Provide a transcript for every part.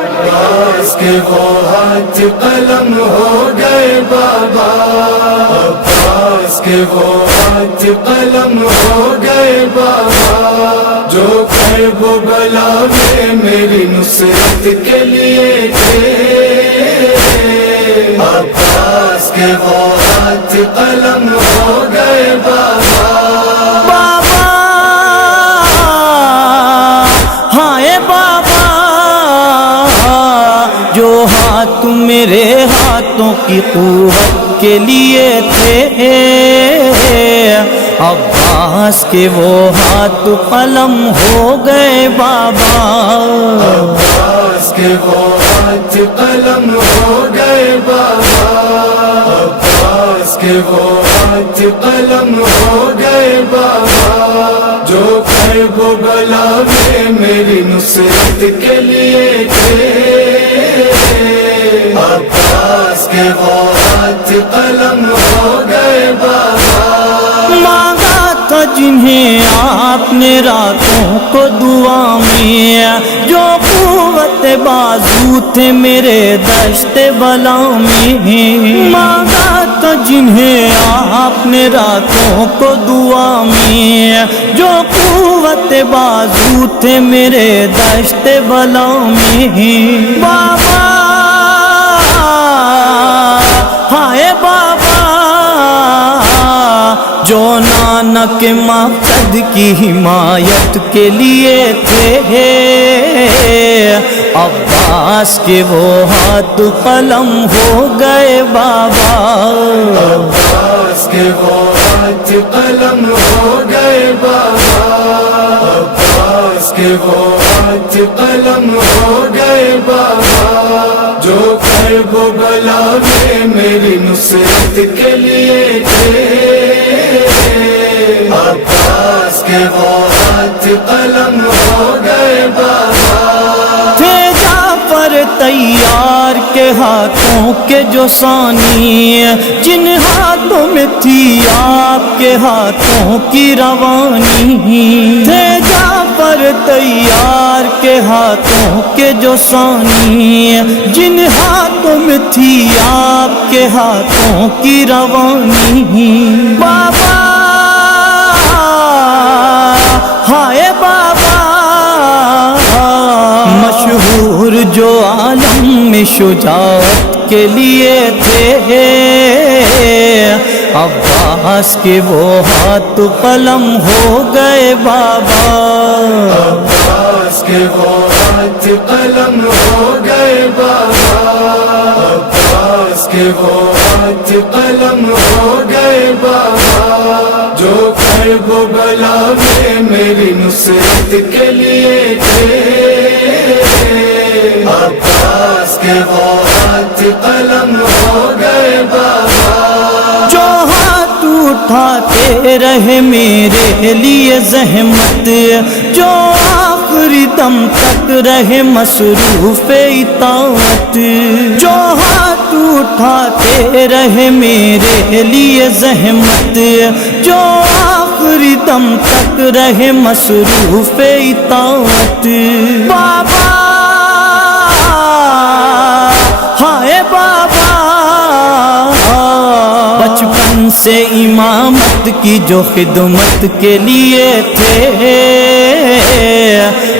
عباس کے وہ ہاتھ قلم ہو گئے بابا، عباس کے وہ ہاتھ قلم ہو گئے بابا، جو کرب و بلا میں میری نصرت کے لیے تھے، عباس کے وہ ہاتھ قلم ہو گئے بابا۔ میرے ہاتھوں کی قوت کے لیے تھے، عباس کے وہ ہاتھ قلم ہو گئے بابا، عباس کے وہ ہاتھ قلم ہو گئے بابا، عباس کے وہ ہاتھ قلم ہو گئے بابا، جو کرب و بلا میں میری نصرت کے لیے تھے، عباس کے وہ ہاتھ قلم ہو گئے بابا۔ مانگا تھا جنہیں آپ نے راتوں کو دعا میں، جو قوت بازو تھے میرے دشت بلا میں، مانگا تھا جنہیں آپ نے راتوں کو دعا میں، جو قوت بازو تھے میرے دشت بلا میں، بابا ہائے بابا، جو نانک مقصد کی حمایت کے لیے تھے، عباس کے وہ ہاتھ قلم ہو گئے بابا، عباس کے وہ ہاتھ قلم ہو گئے بابا، عباس کے وہ ہاتھ قلم ہو گئے بابا، جو کرب و بلا میں میری نصرت کے لیے تھے، عباس کے وہ ہاتھ قلم ہو گئے بابا۔ تھے جعفر تیار کے ہاتھوں کے جو ثانی، جن ہاتھوں میں تھی آپ کے ہاتھوں کی روانی، تھے جعفر تیار کے ہاتھوں کے جو ثانی، جن ہاتھوں میں تھی آپ کے ہاتھوں کی روانی، بابا ہائے بابا، مشہور جو عالم میں شجاعت کے لیے تھے، عباس کے وہ ہاتھ قلم ہو گئے بابا، عباس کے وہ ہاتھ قلم ہو گئے بابا، عباس کے وہ ہاتھ قلم ہو گئے بابا، جو کرب و بلا میں میری نصرت کے لیے تھے، عباس کے وہ ہاتھ قلم ہو گئے بابا، جو ہاتھ اٹھاتے رہے میرے لیے زحمت، جو آخری دم تک رہے مصروف اطاعت، جو ہاتھ اٹھاتے رہے میرے لیے زحمت، جو آخری دم تک رہے مصروف اطاعت، بابا ہائے بابا، بچپن سے امامت کی جو خدمت کے لیے تھے،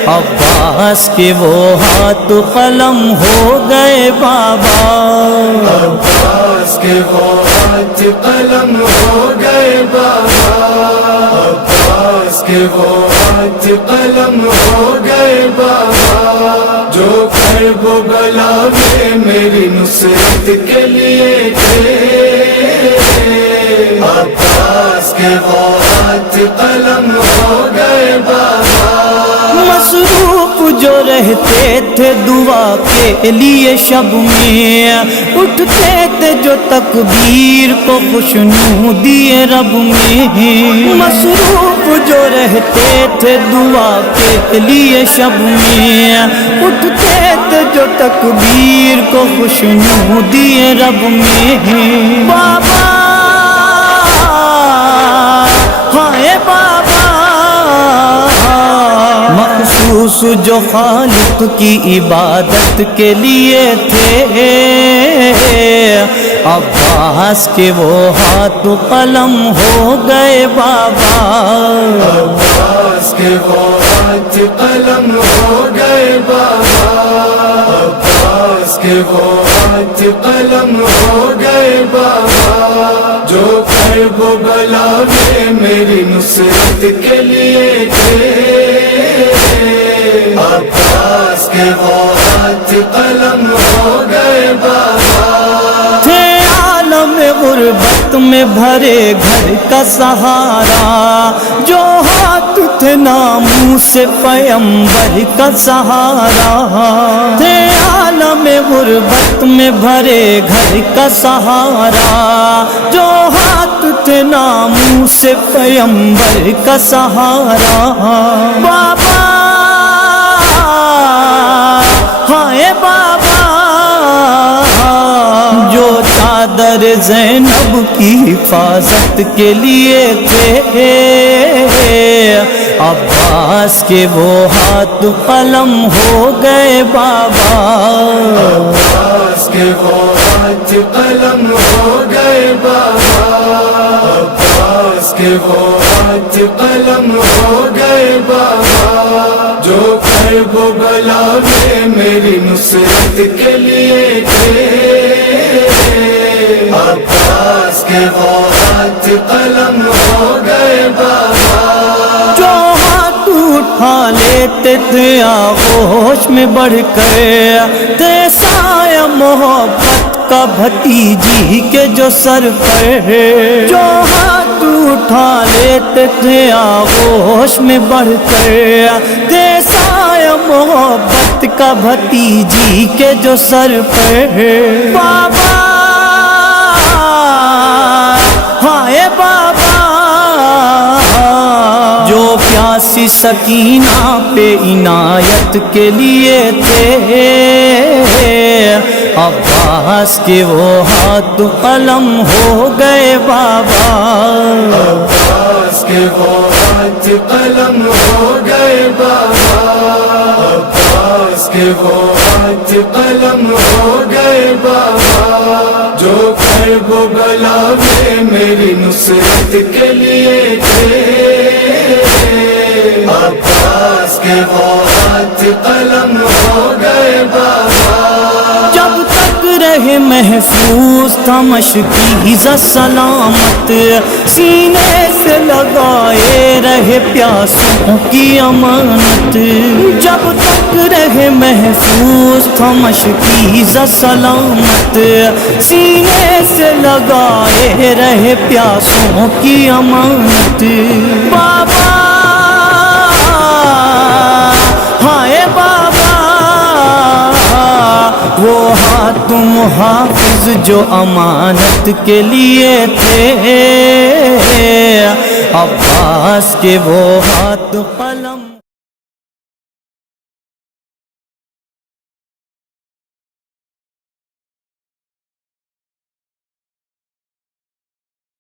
عباس کے وہ ہاتھ قلم ہو گئے بابا، عباس کے وہ ہاتھ قلم ہو گئے بابا، عباس کے وہ ہاتھ قلم ہو گئے بابا، جو کرب و بلا میں میری نصرت کے لیے تھے، عباس کے وہ ہاتھ قلم ہو گئے بابا، مصروف جو رہتے تھے دعا کے لیے شب میں، اٹھتے تھے جو تکبیر کو خوشنو دیے رب میں، مصروف جو رہتے تھے دعا کے لیے شب میں، اٹھتے تھے جو تکبیر کو خوشنو دیے رب میں، بابا ہائے بابا مخصوص جو خالق کی عبادت کے لیے تھے، عباس کے وہ ہاتھ قلم ہو گئے بابا، عباس کے وہ ہاتھ قلم ہو گئے بابا، عباس کے وہ ہاتھ قلم ہو گئے بابا، جو کرب و بلا میں میری نصرت کے لیے تھے، عباس کے وہ ہاتھ قلم ہو گئے بابا، تھے عالم غربت میں بھرے گھر کا سہارا، جو ہاتھ تھے ناموس پیمبر کا سہارا، تھے عالم غربت میں بھرے گھر کا سہارا، جو ہاتھ تھے ناموس پیمبر کا سہارا، بابا ہائے بابا جو چادر زینب کی حفاظت کے لیے تھے، عباس کے وہ ہاتھ قلم ہو گئے بابا، عباس کے وہ ہاتھ قلم ہو گئے بابا، عباس کے وہ ہاتھ قلم ہو گئے بابا، جو کرب و بلا میں میری نصرت کے لیے تھے، عباس کے وہ ہاتھ قلم ہو گئے بابا، جو ہاتھ اٹھا لیتے تھے آغوش میں بڑھ کر، تھے سایہ محبت کا بھتیجی کے جو سر پر، جو ہاتھ اٹھا لیتے تھے آغوش میں بڑھ کر، تھے سایہ محبت کا بھتیجی کے جو سر پر، بابا ہائے بابا جو پیاسی سکینہ پہ عنایت کے لیے تھے، عباس کے وہ ہاتھ قلم ہو گئے بابا، عباس کے وہ ہاتھ قلم ہو گئے بابا، عباس کے وہ ہاتھ قلم ہو گئے بابا، جو کرب و بلا میں میری نصرت کے لیے تھے، عباس کے وہ ہاتھ قلم ہو گئے بابا، جب تک رہے محفوظ تھا مشکیز سلامت، سینے سے لگائے رہے پیاسوں کی امانت، جب تک رہے محفوظ تھا مشکیز سلامت، سینے سے لگائے رہے پیاسوں کی امانت، بابا ہائے بابا وہ ہاتھ محافظ جو امانت کے لیے تھے، عباس کے وہ ہاتھ قلم